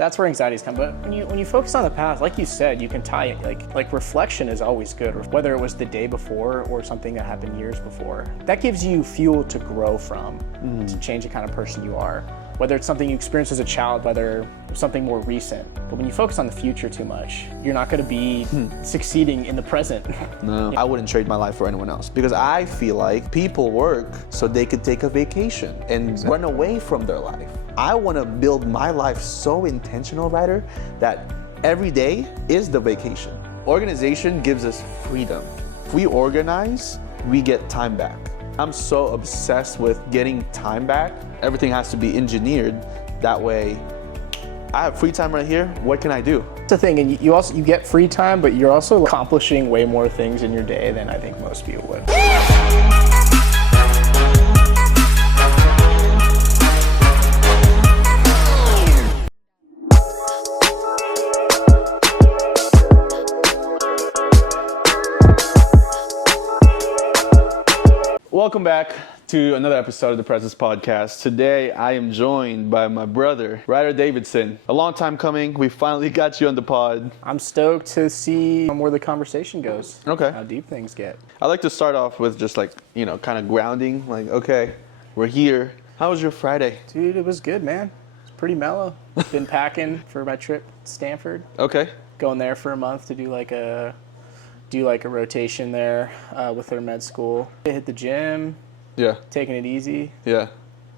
That's where anxieties come. But when you focus on the past, like you said, you can tie it. Like reflection is always good, whether it was the day before or something that happened years before. That gives you fuel to grow from, to change the kind of person you are. Whether it's something you experienced as a child, whether it's something more recent. But when you focus on the future too much, you're not going to be succeeding in the present. No, I wouldn't trade my life for anyone else, because I feel like people work so they could take a vacation and run away from their life. I want to build my life so intentional, Ryder, that every day is the vacation. Organization gives us freedom. If we organize, we get time back. I'm so obsessed with getting time back. Everything has to be engineered. That way, I have free time right here. What can I do? That's the thing, and you get free time, but you're also accomplishing way more things in your day than I think most people would. Welcome back to another episode of the Presence Podcast. Today, I am joined by my brother, Ryder Davidson. A long time coming. We finally got you on the pod. I'm stoked to see where the conversation goes. Okay. How deep things get. I like to start off with just kind of grounding. Like, okay, we're here. How was your Friday? Dude, it was good, man. It's pretty mellow. Been packing for my trip to Stanford. Okay. Going there for a month to do like a rotation there with their med school. Hit the gym. Yeah. Taking it easy. Yeah.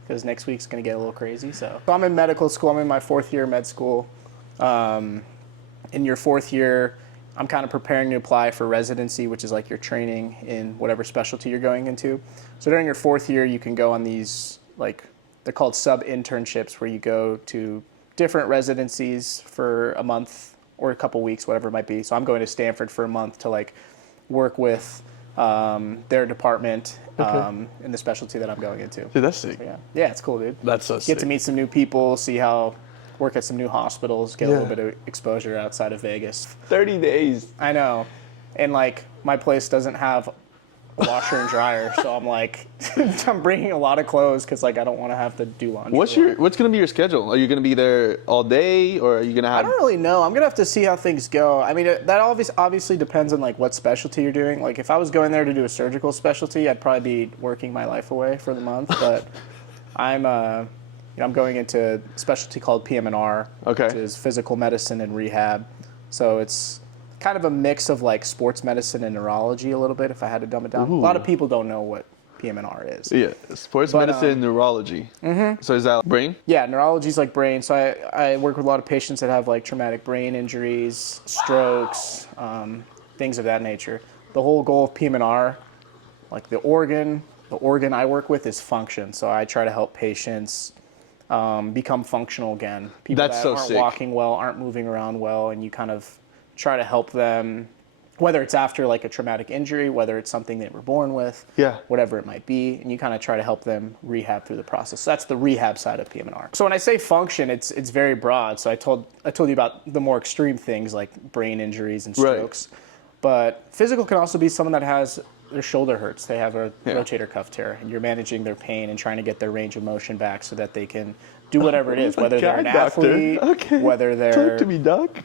Because next week's going to get a little crazy. So I'm in medical school. I'm in my 4th year of med school. In your 4th year, I'm kind of preparing to apply for residency, which is like your training in whatever specialty you're going into. So during your 4th year, you can go on these, like, they're called sub-internships, where you go to different residencies for a month or a couple weeks, whatever it might be. So I'm going to Stanford for a month to like work with their department in the specialty that I'm going into. Dude, that's sick. So, yeah, it's cool, dude. That's so sick. Get to meet some new people, work at some new hospitals, get a little bit of exposure outside of Vegas. 30 days. I know. And like my place doesn't have a washer and dryer, so I'm like, I'm bringing a lot of clothes because like I don't want to have to do laundry. What's gonna be your schedule? Are you gonna be there all day, or are you gonna have? I don't really know. I'm gonna have to see how things go. I mean, that obviously depends on like what specialty you're doing. Like if I was going there to do a surgical specialty, I'd probably be working my life away for the month. But I'm going into a specialty called PM&R, which is physical medicine and rehab. So it's kind of a mix of like sports medicine and neurology a little bit, if I had to dumb it down. Ooh. A lot of people don't know what PM&R is. Yeah, sports medicine, neurology. Mm-hmm. So is that brain? Yeah, neurology is like brain. So I work with a lot of patients that have like traumatic brain injuries, strokes, things of that nature. The whole goal of PM&R, like the organ I work with is function. So I try to help patients become functional again. People that aren't walking well, aren't moving around well, and you kind of try to help them, whether it's after like a traumatic injury, whether it's something they were born with, whatever it might be, and you kind of try to help them rehab through the process. So that's the rehab side of PM&R. So when I say function, it's very broad. So I told you about the more extreme things like brain injuries and strokes, but physical can also be someone that has their shoulder hurts. They have a rotator cuff tear, and you're managing their pain and trying to get their range of motion back so that they can do whatever it is, whether they're an athlete, whether they're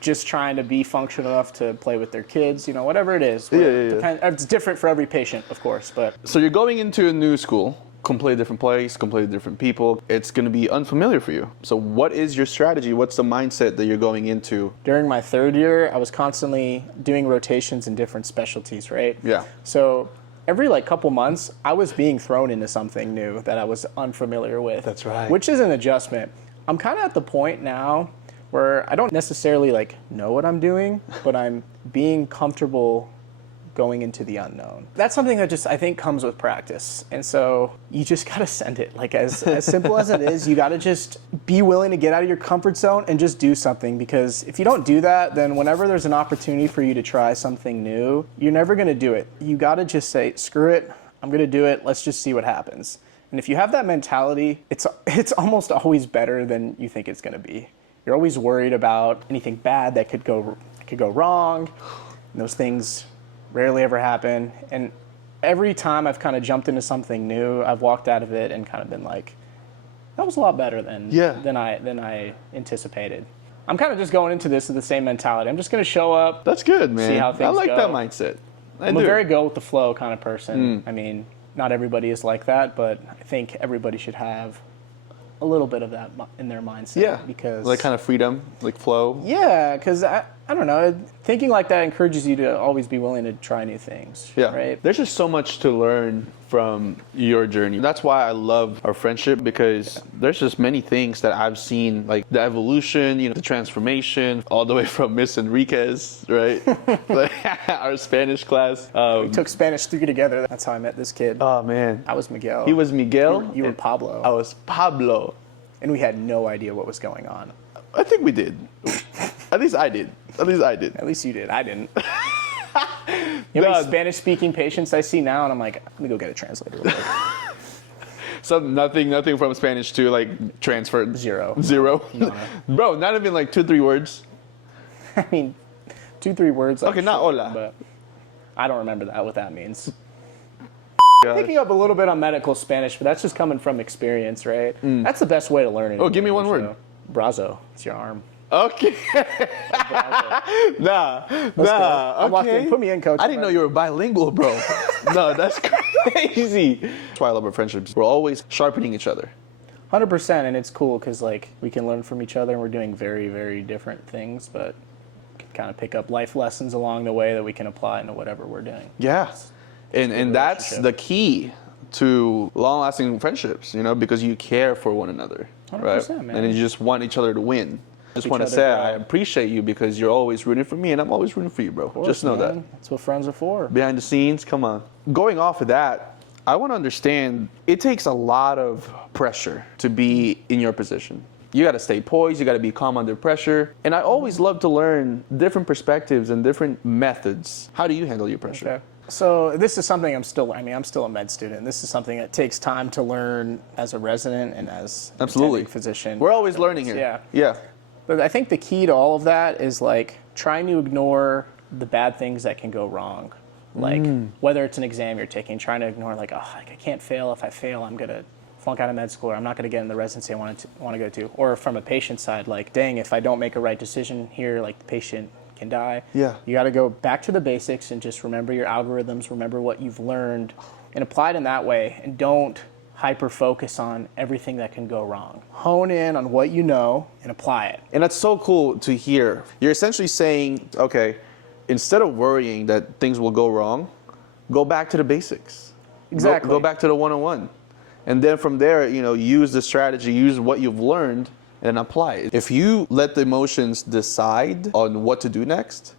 just trying to be functional enough to play with their kids, whatever it is. It's different for every patient, of course. But so you're going into a new school, completely different place, completely different people. It's going to be unfamiliar for you. So what is your strategy? What's the mindset that you're going into? During my 3rd year, I was constantly doing rotations in different specialties, right? Yeah. So every like couple months, I was being thrown into something new that I was unfamiliar with. That's right. Which is an adjustment. I'm kind of at the point now where I don't necessarily like know what I'm doing, but I'm being comfortable going into the unknown. That's something that just I think comes with practice. And so you just gotta send it. Like as simple as it is, you gotta just be willing to get out of your comfort zone and just do something, because if you don't do that, then whenever there's an opportunity for you to try something new, you're never gonna do it. You gotta just say, screw it, I'm gonna do it, let's just see what happens. And if you have that mentality, it's almost always better than you think it's gonna be. You're always worried about anything bad that could go wrong, and those things rarely ever happen. And every time I've kind of jumped into something new, I've walked out of it and kind of been like, that was a lot better than I anticipated. I'm kind of just going into this with the same mentality. I'm just going to show up. That's good, man. See how I things like go. that mindset. I'm a very go with the flow kind of person. I mean, not everybody is like that, but I think everybody should have a little bit of that in their mindset. Yeah, because like kind of freedom, like flow. yeah, because I don't know, thinking like that encourages you to always be willing to try new things. Yeah, right. There's just so much to learn from your journey. That's why I love our friendship, because there's just many things that I've seen, like the evolution, the transformation, all the way from Miss Enriquez, right? Like, our Spanish class. We took Spanish 3 together. That's how I met this kid. Oh man, I was Miguel. he was Miguel. You were Pablo. I was Pablo. And we had no idea what was going on. I think we did. At least I did. At least you did. I didn't. You know how many Spanish-speaking patients I see now, and I'm like, let me go get a translator real quick. So nothing from Spanish to like transferred. Zero. No. Bro, not even like 2-3 words. I mean, 2-3 words. Okay, not hola. But I don't remember what that means. Gosh. Picking up a little bit on medical Spanish, but that's just coming from experience, right? That's the best way to learn it. Oh, give me one word. Brazo. It's your arm. Okay. Nah. I'm locked Okay. in. Put me in, coach. I didn't know you were bilingual, bro. No, that's crazy. That's why I love our friendships. We're always sharpening each other. 100%, and it's cool because like we can learn from each other, and we're doing very, very different things, but can kind of pick up life lessons along the way that we can apply into whatever we're doing. Yeah. And that's the key to long-lasting friendships, because you care for one another, 100%, right? man. And you just want each other to win. Just want to other say grow. I appreciate you because you're always rooting for me, and I'm always rooting for you, bro. Of course, Just know man. that. That's what friends are for. Behind the scenes, come on. Going off of that, I want to understand, it takes a lot of pressure to be in your position. You got to stay poised, you got to be calm under pressure. And I always love to learn different perspectives and different methods. How do you handle your pressure? Okay. So this is something I'm still a med student. This is something that takes time to learn as a resident and as an Absolutely. attending physician. We're always learning here. Yeah. Yeah. But I think the key to all of that is like trying to ignore the bad things that can go wrong. Like whether it's an exam you're taking, trying to ignore like, oh, like I can't fail. If I fail, I'm gonna flunk out of med school, or I'm not gonna get in the residency I want to go to. Or from a patient side, like, dang, if I don't make a right decision here, like the patient can die. Yeah. You got to go back to the basics and just remember your algorithms, remember what you've learned, and apply it in that way. And don't hyper focus on everything that can go wrong. Hone in on what you know and apply it. And that's so cool to hear. You're essentially saying, okay, instead of worrying that things will go wrong, go back to the basics. Exactly. Go back to the 101. And then from there, use the strategy, use what you've learned, and apply it. If you let the emotions decide on what to do next,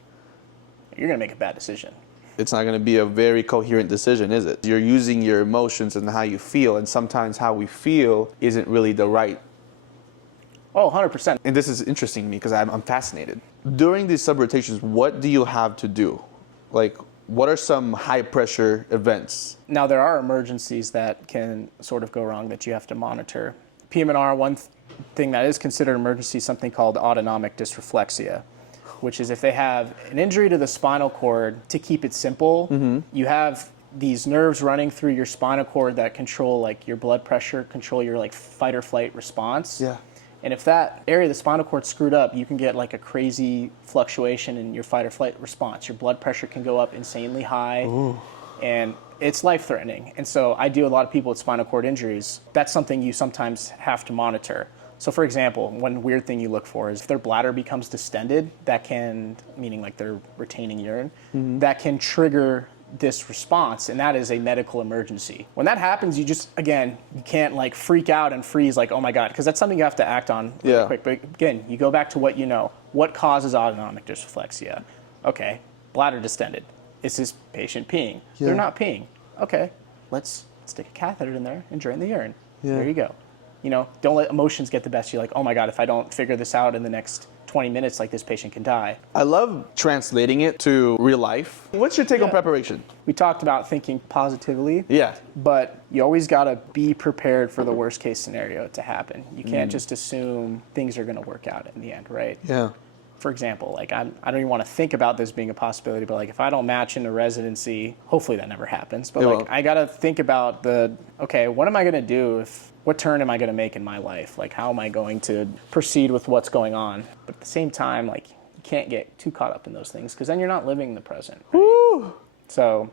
You're going to make a bad decision. it's not going to be a very coherent decision, is it? You're using your emotions and how you feel, and sometimes how we feel isn't really the right. Oh, 100%. And this is interesting to me because I'm fascinated. During these sub-rotations, what do you have to do? Like, what are some high-pressure events? Now, there are emergencies that can sort of go wrong that you have to monitor. PM&R, one thing that is considered an emergency is something called autonomic dysreflexia, which is if they have an injury to the spinal cord, to keep it simple, you have these nerves running through your spinal cord that control like your blood pressure, control your like fight or flight response. Yeah. And if that area of the spinal cord is screwed up, you can get like a crazy fluctuation in your fight or flight response. Your blood pressure can go up insanely high. Ooh. And it's life-threatening. And so I deal with a lot of people with spinal cord injuries. That's something you sometimes have to monitor. So for example, one weird thing you look for is if their bladder becomes distended, that can, meaning like they're retaining urine, that can trigger this response, and that is a medical emergency. When that happens, you just, again, you can't like freak out and freeze like, oh my God, because that's something you have to act on really quick. But again, you go back to what you know. What causes autonomic dysreflexia? Okay, bladder distended. Is this patient peeing? Yeah. They're not peeing. Okay, let's stick a catheter in there and drain the urine. Yeah. There you go. Don't let emotions get the best of you. Like, oh my God, if I don't figure this out in the next 20 minutes, like this patient can die. I love translating it to real life. What's your take on preparation? We talked about thinking positively. Yeah. But you always got to be prepared for the worst case scenario to happen. You can't just assume things are going to work out in the end, right? Yeah. For example, like I don't even want to think about this being a possibility, but like if I don't match into residency, hopefully that never happens. But It like won't. I got to think about what am I going to do if what turn am I going to make in my life? Like, how am I going to proceed with what's going on? But at the same time, like, you can't get too caught up in those things because then you're not living the present. Right? Woo! So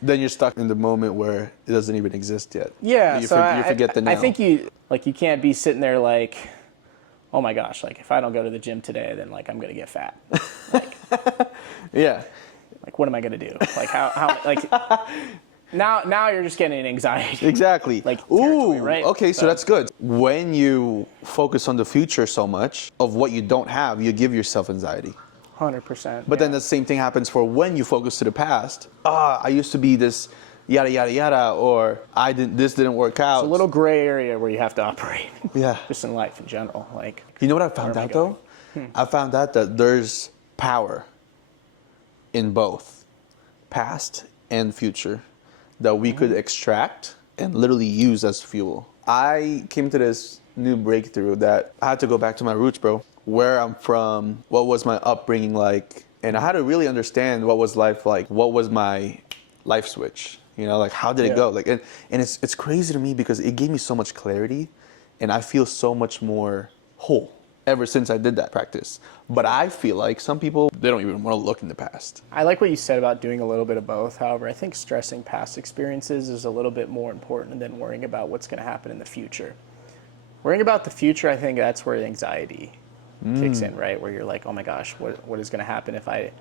then you're stuck in the moment where it doesn't even exist yet. yeah, you forget the now. I think you can't be sitting there like, oh my gosh, like if I don't go to the gym today, then like I'm going to get fat. Like, yeah. Like, what am I going to do? Like, how like, now you're just getting anxiety. Exactly. Like, ooh, right? okay, so that's good. When you focus on the future so much of what you don't have, you give yourself anxiety. 100%. But then the same thing happens for when you focus to the past. I used to be this yada, yada, yada, or this didn't work out. It's a little gray area where you have to operate. Yeah. Just in life in general. Like, you know what I found out though? I found out that there's power in both past and future that we could extract and literally use as fuel. I came to this new breakthrough that I had to go back to my roots, bro. Where I'm from, what was my upbringing like, and I had to really understand what was life like. What was my life switch? You know, like how did it go? Like, and it's crazy to me because it gave me so much clarity, and I feel so much more whole ever since I did that practice. But I feel like some people, they don't even want to look in the past. I like what you said about doing a little bit of both. However, I think stressing past experiences is a little bit more important than worrying about what's going to happen in the future. Worrying about the future, I think that's where anxiety kicks in, right? Where you're like, oh my gosh, what is going to happen if I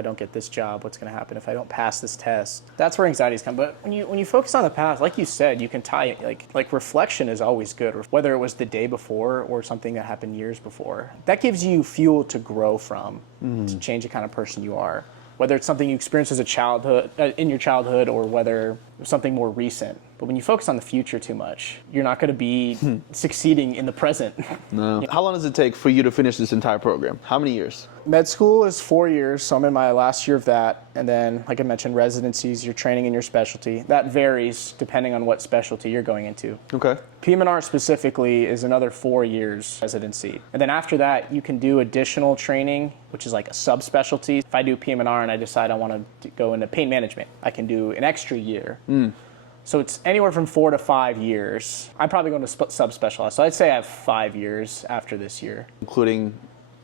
don't get this job? What's going to happen if I don't pass this test? That's where anxieties come. But when you focus on the past, like you said, you can tie it, like reflection is always good, whether it was the day before or something that happened years before. That gives you fuel to grow from, to change the kind of person you are. Whether it's something you experienced as a childhood, in your childhood, or whether it's something more recent. But when you focus on the future too much, you're not going to be succeeding in the present. No. How long does it take for you to finish this entire program? How many years? Med school is 4 years, so I'm in my last year of that. And then, like I mentioned, residencies, you're training in your specialty. That varies depending on what specialty you're going into. Okay. PM&R specifically is another 4 years residency. And then after that, you can do additional training, which is like a subspecialty. If I do PM&R and I decide I want to go into pain management, I can do an extra year. So it's anywhere from 4 to 5 years. I'm probably going to subspecialize. So I'd say I have 5 years after this year. Including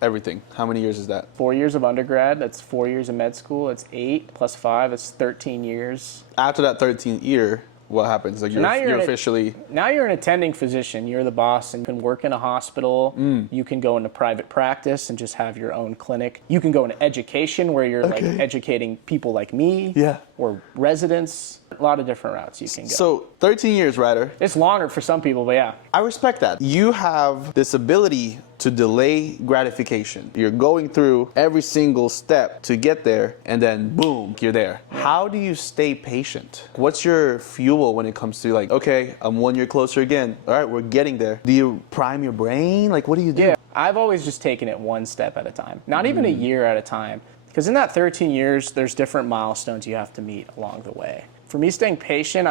everything. How many years is that? 4 years of undergrad, that's 4 years of med school, that's 8 plus 5, that's 13 years. After that 13th year, what happens? Like you're officially... Now you're an attending physician, you're the boss, and you can work in a hospital, you can go into private practice and just have your own clinic. You can go into education where you're like educating people like me, or residents, a lot of different routes you can go. So 13 years, Ryder. It's longer for some people, but yeah. I respect that. You have this ability to delay gratification. You're going through every single step to get there, and then boom, you're there. How do you stay patient? What's your fuel when it comes to like, okay, I'm 1 year closer again. All right, we're getting there. Do you prime your brain? Like, what do you do? Yeah, I've always just taken it one step at a time, not even a year at a time. Because in that 13 years, there's different milestones you have to meet along the way. For me, staying patient,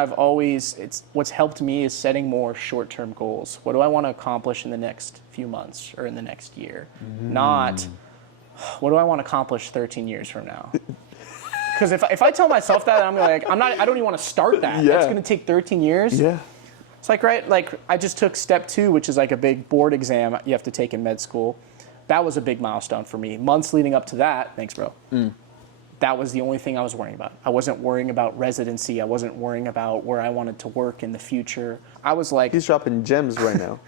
what's helped me is setting more short-term goals. What do I want to accomplish in the next few months or in the next year? Not, what do I want to accomplish 13 years from now? Because if I tell myself that, I'm like, I don't even want to start that. Yeah. That's going to take 13 years. Yeah. It's like, right, like I just took step 2, which is like a big board exam you have to take in med school. That was a big milestone for me. Months leading up to that, thanks, bro. That was the only thing I was worrying about. I wasn't worrying about residency. I wasn't worrying about where I wanted to work in the future. I was like... He's dropping gems right now.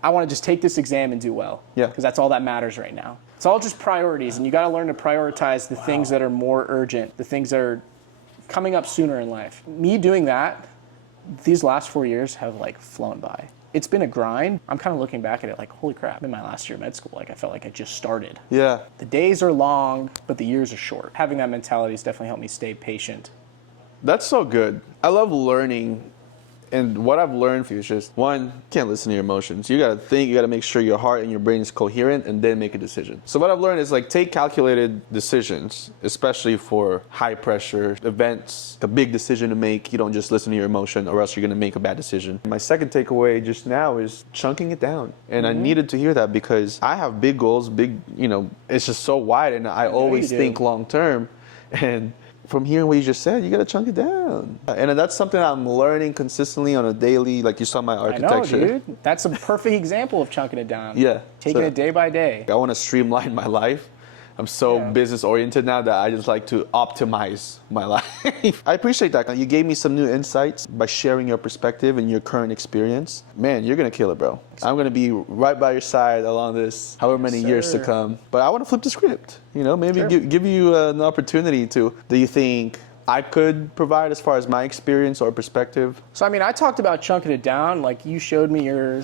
I want to just take this exam and do well. Yeah. Because that's all that matters right now. It's all just priorities, and you got to learn to prioritize the things that are more urgent, the things that are coming up sooner in life. Me doing that, these last 4 years have like flown by. It's been a grind. I'm kind of looking back at it like, holy crap, in my last year of med school, like I felt like I just started. Yeah. The days are long, but the years are short. Having that mentality has definitely helped me stay patient. That's so good. I love learning. And what I've learned for you is just, one, you can't listen to your emotions. You got to think, you got to make sure your heart and your brain is coherent and then make a decision. So what I've learned is like take calculated decisions, especially for high pressure events, a big decision to make. You don't just listen to your emotion or else you're going to make a bad decision. My second takeaway just now is chunking it down. And I needed to hear that because I have big goals, it's just so wide and I always think long term. And from hearing what you just said, you gotta chunk it down. And that's something I'm learning consistently on a daily, like you saw my I know, architecture. dude. That's a perfect example of chunking it down. Yeah. Taking So- it day by day. I wanna streamline my life. I'm so Yeah. business oriented now that I just like to optimize my life. I appreciate that. You gave me some new insights by sharing your perspective and your current experience. Man, you're gonna kill it, bro. I'm gonna be right by your side along this, however many years to sir. come. But I wanna flip the script. You know, maybe Sure. give you an opportunity to. Do you think I could provide as far as my experience or perspective? So, I mean, I talked about chunking it down. Like, you showed me your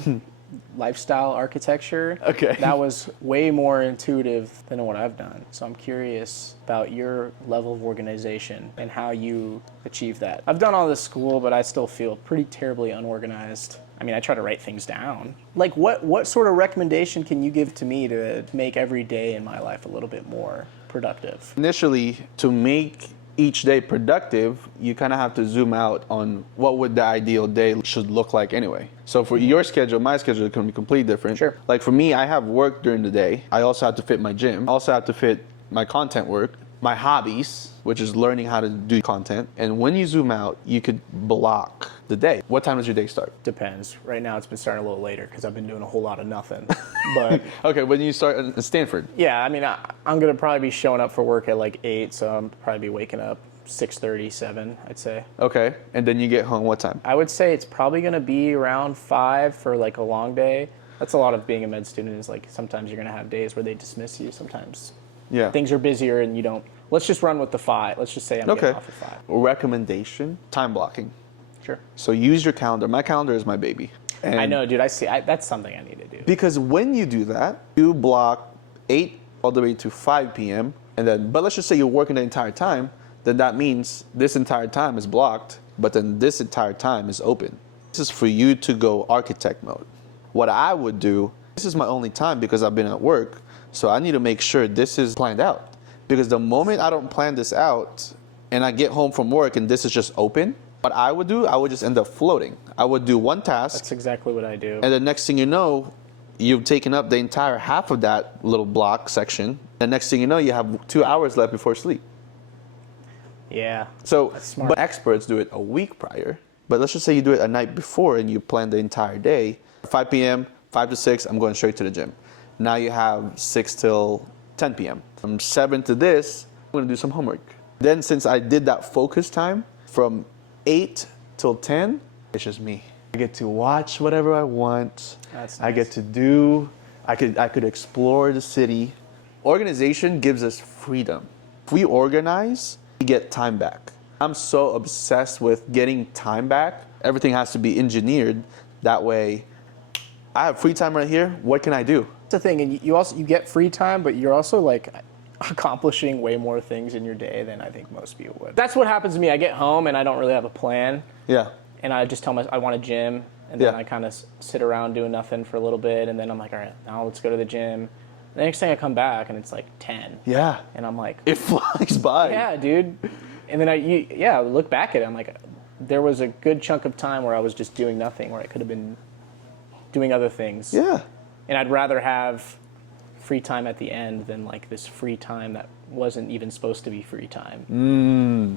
lifestyle architecture. Okay. That was way more intuitive than what I've done. So I'm curious about your level of organization and how you achieve that. I've done all this school, but I still feel pretty terribly unorganized. I mean, I try to write things down. Like, what sort of recommendation can you give to me to make every day in my life a little bit more productive? Initially, to make each day productive, you kind of have to zoom out on what would the ideal day should look like anyway. So for your schedule, my schedule can be completely different. Sure. Like for me, I have work during the day. I also have to fit my gym. I also have to fit my content work, my hobbies, which is learning how to do content. And when you zoom out, you could block the day. What time does your day start? Depends. Right now, it's been starting a little later because I've been doing a whole lot of nothing. But Okay, when you start at Stanford. yeah, I mean, I'm going to probably be showing up for work at like 8, so I'm probably be waking up 6:30, 7, I'd say. Okay, and then you get home what time? I would say it's probably going to be around 5 for like a long day. That's a lot of being a med student is like sometimes you're going to have days where they dismiss you. Sometimes Yeah. things are busier and you don't. Let's just run with the 5. Let's just say I'm Okay. getting off at 5. Recommendation, time blocking. Sure. So use your calendar. My calendar is my baby. And I know, dude. That's something I need to do. because when you do that, you block 8 all the way to 5 p.m. and then, but let's just say you're working the entire time, then that means this entire time is blocked, but then this entire time is open. This is for you to go architect mode. What I would do, this is my only time because I've been at work, so I need to make sure this is planned out. Because the moment I don't plan this out and I get home from work and this is just open, what I would do, I would just end up floating. I would do one task, That's exactly what I do. and the next thing you know, you've taken up the entire half of that little block section. The next thing you know, you have 2 hours left before sleep. Yeah. So, That's smart. but experts do it a week prior. But let's just say you do it a night before and you plan the entire day. 5 p.m., 5 to 6, I'm going straight to the gym. Now you have 6 till 10 p.m. From 7 to this, I'm going to do some homework. Then since I did that focus time from 8 till 10, it's just me. I get to watch whatever I want. That's I nice. get to do, I could explore the city. Organization gives us freedom. If we organize, we get time back. I'm so obsessed with getting time back. Everything has to be engineered. That way, I have free time right here. What can I do? That's the thing, and you get free time, but you're also like accomplishing way more things in your day than I think most people would. That's what happens to me. I get home and I don't really have a plan, Yeah. and I just tell myself I want a gym, and then Yeah. I kind of sit around doing nothing for a little bit, and then I'm like, all right, now let's go to the gym. The next thing I come back and it's like 10, Yeah. and I'm like, It flies by. yeah, dude. And then I look back at it. I'm like, there was a good chunk of time where I was just doing nothing, where I could have been doing other things. Yeah. And I'd rather have free time at the end than like this free time that wasn't even supposed to be free time.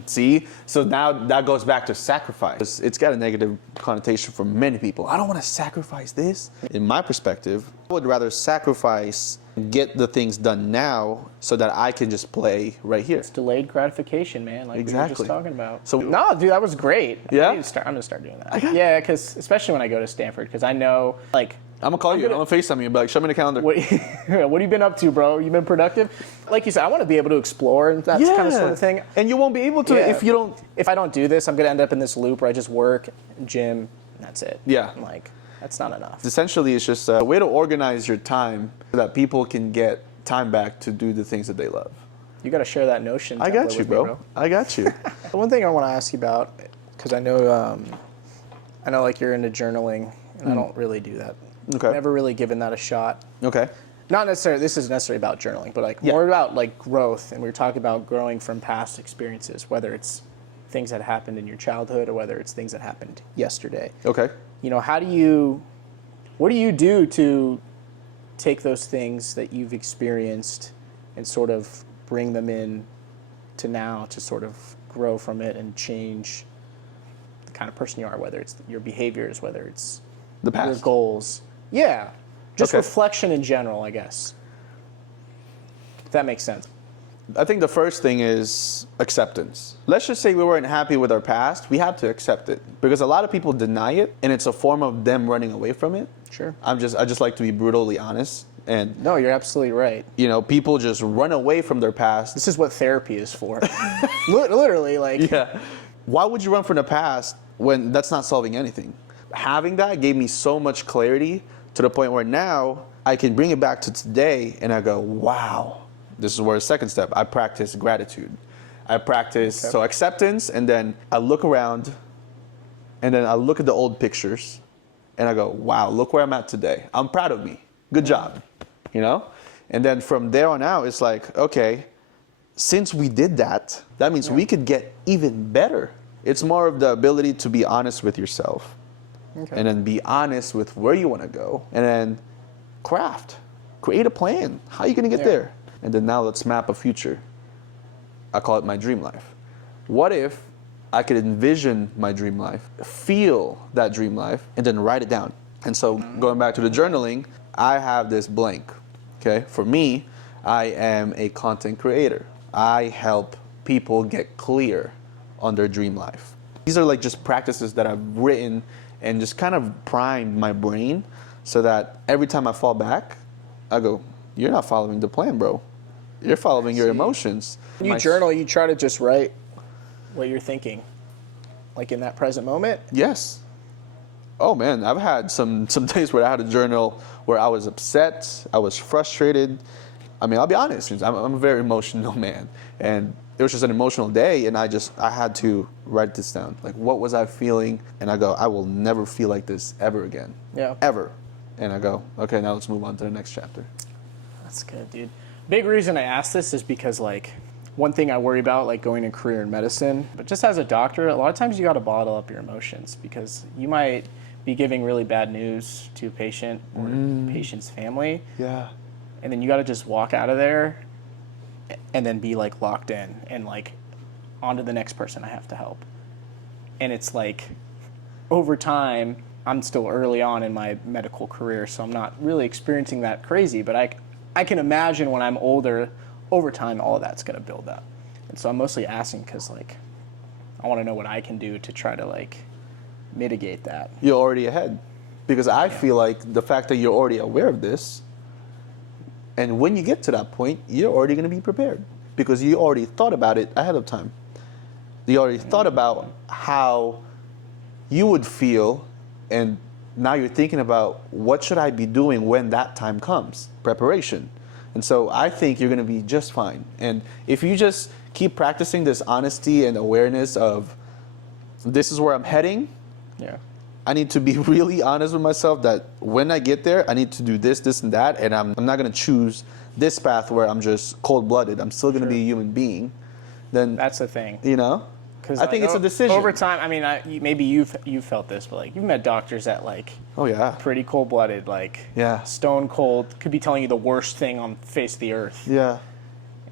See? So now that goes back to sacrifice. It's got a negative connotation for many people. I don't want to sacrifice this. In my perspective, I would rather sacrifice, get the things done now so that I can just play right here. It's delayed gratification, man. Like we were Exactly. just talking about. So- no, dude, that was great. Yeah? I'm gonna start doing that. Yeah, because especially when I go to Stanford, because I know like. I'm going to call you. I'm going to FaceTime you and be like, show me the calendar. What have you been up to, bro? You been productive? Like you said, I want to be able to explore and that kind of sort of thing. And you won't be able to Yeah. if you don't. If I don't do this, I'm gonna end up in this loop where I just work, gym, and that's it. Yeah. I'm like, that's not enough. Essentially, it's just a way to organize your time so that people can get time back to do the things that they love. You got to share that notion. I template got you, with me, bro. I got you. The one thing I want to ask you about, because I know like you're into journaling, and I don't really do that. Okay. Never really given that a shot. Okay. Not necessarily. This isn't necessarily about journaling, but like Yeah. more about like growth. And we were talking about growing from past experiences, whether it's things that happened in your childhood or whether it's things that happened yesterday. Okay. You know, what do you do to take those things that you've experienced and sort of bring them in to now to sort of grow from it and change the kind of person you are, whether it's your behaviors, whether it's The past. your goals. Yeah. Just Okay. reflection in general, I guess. If that makes sense. I think the first thing is acceptance. Let's just say we weren't happy with our past. We have to accept it because a lot of people deny it, and it's a form of them running away from it. Sure. I just like to be brutally honest, and No, you're absolutely right. people just run away from their past. This is what therapy is for. Literally, like. Yeah. Why would you run from the past when that's not solving anything? Having that gave me so much clarity to the point where now I can bring it back to today, and I go, wow. This is where the second step, I practice gratitude. I practice, so acceptance, and then I look around, and then I look at the old pictures, and I go, wow, look where I'm at today. I'm proud of me. Good job, And then from there on out, it's like, okay, since we did that, that means we could get even better. It's more of the ability to be honest with yourself, and then be honest with where you want to go, and then create a plan. How are you going to get there? And then now let's map a future. I call it my dream life. What if I could envision my dream life, feel that dream life, and then write it down? And so going back to the journaling, I have this blank. Okay, for me, I am a content creator. I help people get clear on their dream life. These are like just practices that I've written and just kind of primed my brain so that every time I fall back, I go, you're not following the plan, bro. You're following your emotions. When you journal, you try to just write what you're thinking, like in that present moment. Yes. Oh man, I've had some days where I had a journal where I was upset, I was frustrated. I mean, I'll be honest, I'm a very emotional man, and it was just an emotional day, and I had to write this down. Like, what was I feeling? And I go, I will never feel like this ever again. Yeah. Ever. And I go, okay, now let's move on to the next chapter. That's good, dude. Big reason I ask this is because, like, one thing I worry about, like, going a career in medicine, but just as a doctor, a lot of times you got to bottle up your emotions because you might be giving really bad news to a patient or patient's family. Yeah. And then you got to just walk out of there and then be, like, locked in and, like, on to the next person I have to help. And it's like, over time, I'm still early on in my medical career, so I'm not really experiencing that crazy, but I can imagine when I'm older, over time, all of that's going to build up. And so I'm mostly asking because, like, I want to know what I can do to try to, like, mitigate that. You're already ahead. Because I feel like the fact that you're already aware of this, and when you get to that point, you're already going to be prepared. Because you already thought about it ahead of time. You already thought about how you would feel, and now you're thinking about what should I be doing when that time comes, preparation. And so I think you're going to be just fine. And if you just keep practicing this honesty and awareness of this is where I'm heading, I need to be really honest with myself that when I get there, I need to do this, this, and that, and I'm not going to choose this path where I'm just cold-blooded. I'm still going to be a human being. Then That's the thing. Because I think it's a decision. Over time, I mean, maybe you've felt this, but, like, you've met doctors that, like, oh yeah, pretty cold-blooded, like, stone cold, could be telling you the worst thing on the face of the earth. Yeah.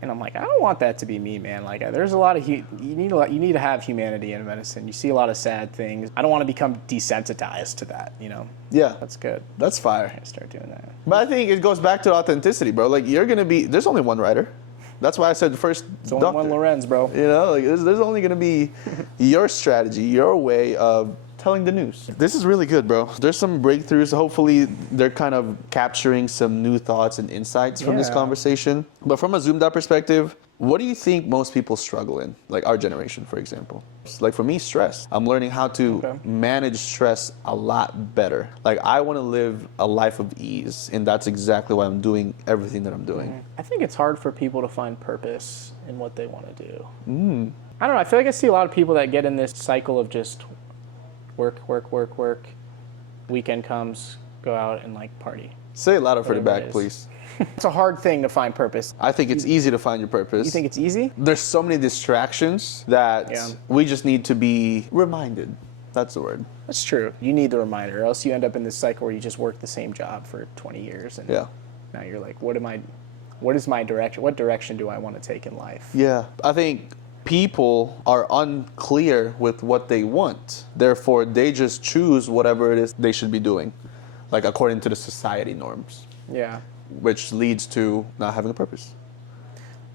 And I'm like, I don't want that to be me, man. Like, there's a lot of you need to have humanity in medicine. You see a lot of sad things. I don't want to become desensitized to that. Yeah. That's good. That's fire. I start doing that. But I think it goes back to authenticity, bro. Like, you're gonna be. There's only one writer. That's why I said the first. It's only one Lorenz, bro. Like there's only gonna be your strategy, your way of telling the news. This is really good, bro. There's some breakthroughs. Hopefully, they're kind of capturing some new thoughts and insights from this conversation. But from a zoomed out perspective, what do you think most people struggle in? Like our generation, for example. Like for me, stress. I'm learning how to manage stress a lot better. Like I want to live a life of ease, and that's exactly why I'm doing everything that I'm doing. I think it's hard for people to find purpose in what they want to do. I don't know. I feel like I see a lot of people that get in this cycle of just work. Weekend comes, go out and like party. Say it louder for the Whatever it back, is. please. It's a hard thing to find purpose. I think it's easy to find your purpose. You think it's easy? There's so many distractions that we just need to be reminded. That's the word. That's true. You need the reminder, or else you end up in this cycle where you just work the same job for 20 years, and now you're like, what am What is my direction? What direction do I want to take in life? Yeah, I think people are unclear with what they want. Therefore, they just choose whatever it is they should be doing, like according to the society norms, Yeah. which leads to not having a purpose.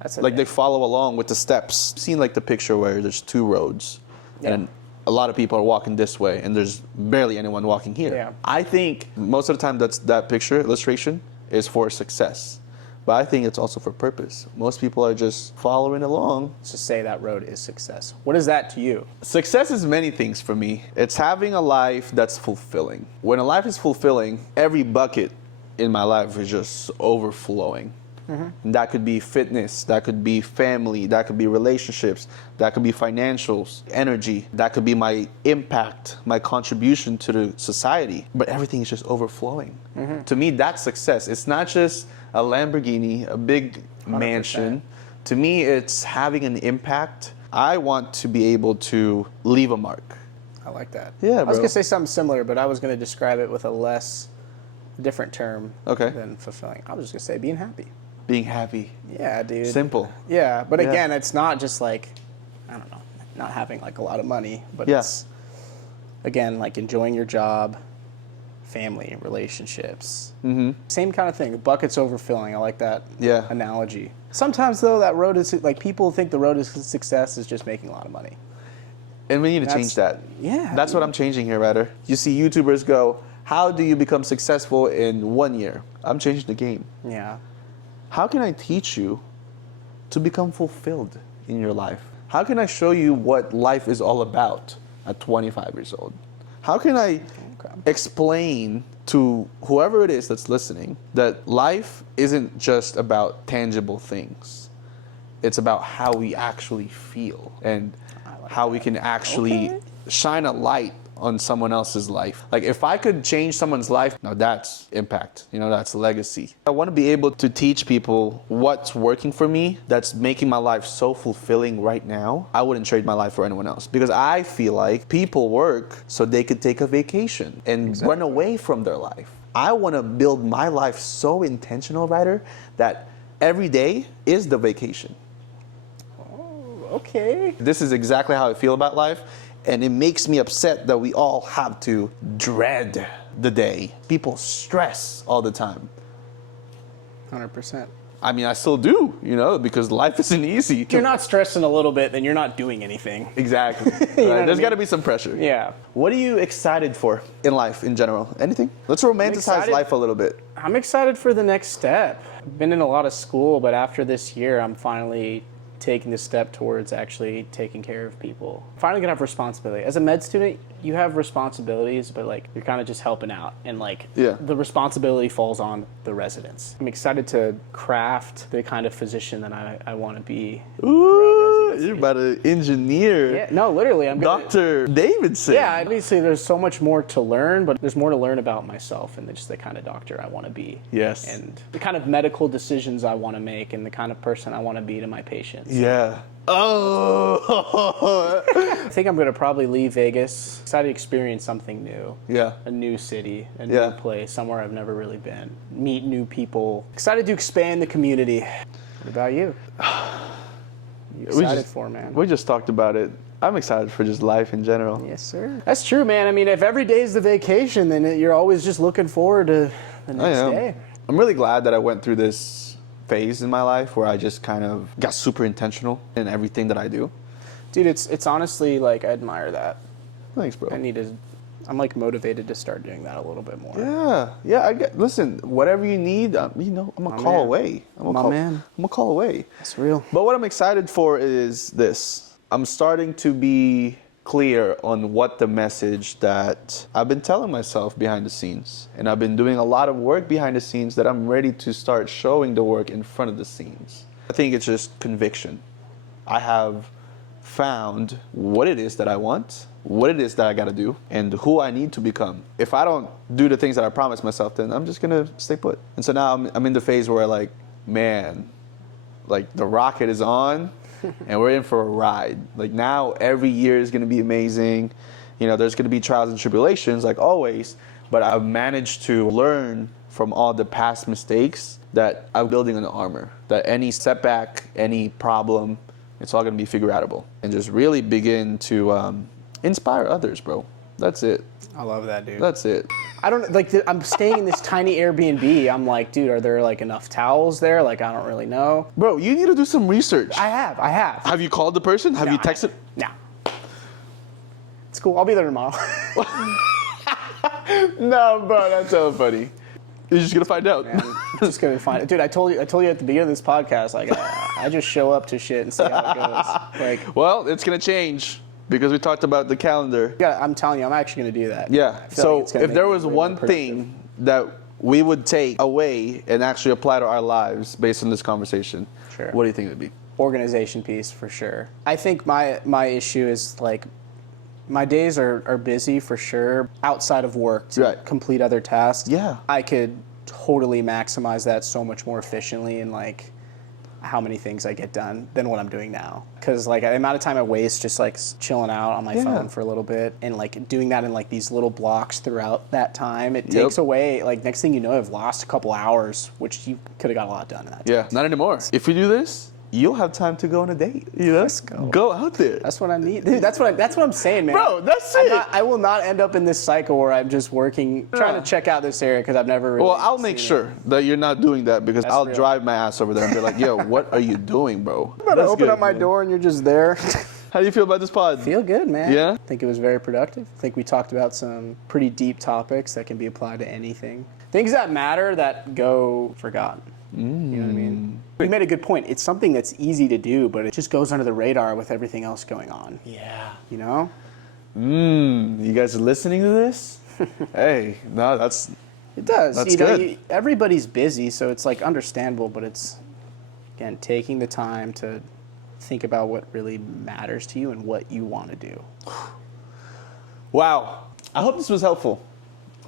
That's Like they follow along with the steps. Seen like the picture where there's two roads, Yeah. and a lot of people are walking this way, and there's barely anyone walking here. Yeah. I think most of the time that picture illustration is for success, but I think it's also for purpose. Most people are just following along. Let's just say that road is success. What is that to you? Success is many things for me. It's having a life that's fulfilling. When a life is fulfilling, every bucket in my life is just overflowing. And that could be fitness, that could be family, that could be relationships, that could be financials, energy, that could be my impact, my contribution to the society. But everything is just overflowing. To me, that's success. It's not just a Lamborghini, a big 100%. mansion. To me, it's having an impact. I want to be able to leave a mark. I like that. Yeah, I was bro. going to say something similar, but I was going to describe it with a different term Okay. than fulfilling. I was just going to say being happy. Being happy. Yeah, dude. Simple. Yeah, but Yeah. again, it's not just like, I don't know, not having like a lot of money, but Yeah. it's, again, like enjoying your job, family, relationships. Same kind of thing. Buckets overfilling. I like that Yeah. analogy. Sometimes, though, that road is, like, people think the road to success is just making a lot of money. And we need to change that. Yeah. That's what I'm changing here, Ryder. You see YouTubers go, how do you become successful in 1 year? I'm changing the game. Yeah. How can I teach you to become fulfilled in your life? How can I show you what life is all about at 25 years old? How can I explain to whoever it is that's listening that life isn't just about tangible things? It's about how we actually feel and how we can actually shine a light on someone else's life. Like if I could change someone's life, now that's impact, that's legacy. I want to be able to teach people what's working for me that's making my life so fulfilling right now. I wouldn't trade my life for anyone else because I feel like people work so they could take a vacation and run away from their life. I want to build my life so intentional, Ryder, that every day is the vacation. Okay. This is exactly how I feel about life. And it makes me upset that we all have to dread the day. People stress all the time. 100%. I mean, I still do, because life isn't easy. If you're not stressing a little bit, then you're not doing anything. Exactly. know what I There's mean? got to be some pressure. Yeah. What are you excited for in life in general? Anything? Let's romanticize excited- life a little bit. I'm excited for the next step. I've been in a lot of school, but after this year, I'm finally taking the step towards actually taking care of people. Finally gonna have responsibility. As a med student, you have responsibilities, but like you're kind of just helping out, and like the responsibility falls on the residents. I'm excited to craft the kind of physician that I want to be. Ooh, you're about to engineer. Yeah, no, literally, I'm gonna, Dr. Davidson. Yeah, obviously there's so much more to learn, but there's more to learn about myself and just the kind of doctor I want to be. Yes. And the kind of medical decisions I want to make and the kind of person I want to be to my patients. Yeah. Oh. I think I'm going to probably leave Vegas. Excited to experience something new. Yeah. A new city, a Yeah. new place, somewhere I've never really been. Meet new people. Excited to expand the community. What about you? You excited for, man? We just talked about it. I'm excited for just life in general. Yes, sir. That's true, man. I mean, if every day is the vacation, then you're always just looking forward to the next day. I'm really glad that I went through this phase in my life where I just kind of got super intentional in everything that I do. Dude, it's honestly like I admire that. Thanks, bro. I'm like motivated to start doing that a little bit more. Yeah. Listen, whatever you need, I'm a call away. I'm a call away. That's real. But what I'm excited for is this. I'm starting to be clear on what the message that I've been telling myself behind the scenes. And I've been doing a lot of work behind the scenes that I'm ready to start showing the work in front of the scenes. I think it's just conviction. I have found what it is that I want, what it is that I gotta do, and who I need to become. If I don't do the things that I promised myself, then I'm just gonna stay put. And so now I'm in the phase where like the rocket is on and we're in for a ride. Like now every year is gonna be amazing. There's gonna be trials and tribulations like always, but I've managed to learn from all the past mistakes that I'm building an armor. That any setback, any problem, it's all gonna be figure outable. And just really begin to inspire others, bro. That's it. I love that, dude. That's it. I don't like. I'm staying in this tiny Airbnb. I'm like, dude, are there like enough towels there? Like, I don't really know. Bro, you need to do some research. I have. Have you called the person? Have you texted? No. It's cool. I'll be there tomorrow. No, bro, that's so funny. You're just gonna find out. Man, I'm just gonna find it, dude. I told you at the beginning of this podcast, like, I just show up to shit and see how it goes. Like, well, it's gonna change because we talked about the calendar. yeah, I'm telling you, I'm actually gonna do that. Yeah. I feel So like it's gonna if make there me was way one more productive. thing that we would take away and actually apply to our lives based on this conversation, Sure. what do you think it would be? Organization piece for sure. I think my issue is like my days are busy for sure outside of work to Right. complete other tasks. Yeah. I could totally maximize that so much more efficiently and like how many things I get done than what I'm doing now. Because like the amount of time I waste just like chilling out on my Yeah. phone for a little bit and like doing that in like these little blocks throughout that time, it takes away, like next thing you know, I've lost a couple hours, which you could have got a lot done in that time. Yeah. Not anymore. If we do this, you'll have time to go on a date. You know? Let's go. Go out there. That's what I need. Dude, that's what I'm saying, man. Bro, that's I'm it. not- I will not end up in this cycle where I'm just working, trying to check out this area because I've never really Well, I'll make seen sure that you're not doing that because That's I'll real. drive my ass over there and be like, yo, what are you doing, bro? I'm about to That's open good, up my man. door and you're just there. How do you feel about this pod? Feel good, man. Yeah? I think it was very productive. I think we talked about some pretty deep topics that can be applied to anything. Things that matter that go forgotten. You know what I mean? You made a good point. It's something that's easy to do, but it just goes under the radar with everything else going on. Yeah. You know? You guys are listening to this? Hey, no, that's It does. That's you know, good. Everybody's busy, so it's like understandable, but it's, again, taking the time to think about what really matters to you and what you want to do. wow. I hope this was helpful.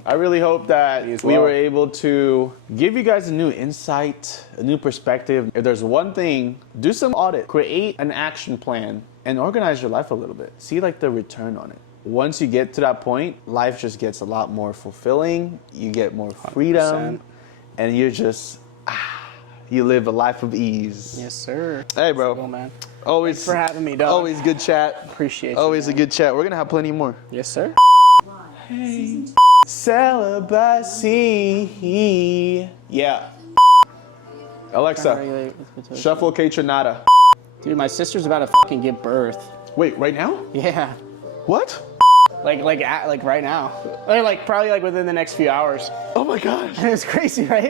I really hope that Me as we well. were able to give you guys a new insight, a new perspective. If there's one thing, do some audit, create an action plan, and organize your life a little bit. See like the return on it. Once you get to that point, life just gets a lot more fulfilling. You get more freedom, 100%. and you're just, you live a life of ease. Yes, sir. Hey, bro. Cool, man. Always Thanks for having me, dog. Always good chat. Appreciate you, Always a man. good chat. We're gonna have plenty more. Yes, sir. Celibacy. Yeah. Alexa, shuffle K Tronada. Dude, my sister's about to fucking give birth. Wait, right now? Yeah. What? Like right now. Or like probably like within the next few hours. Oh my gosh. It's crazy, right?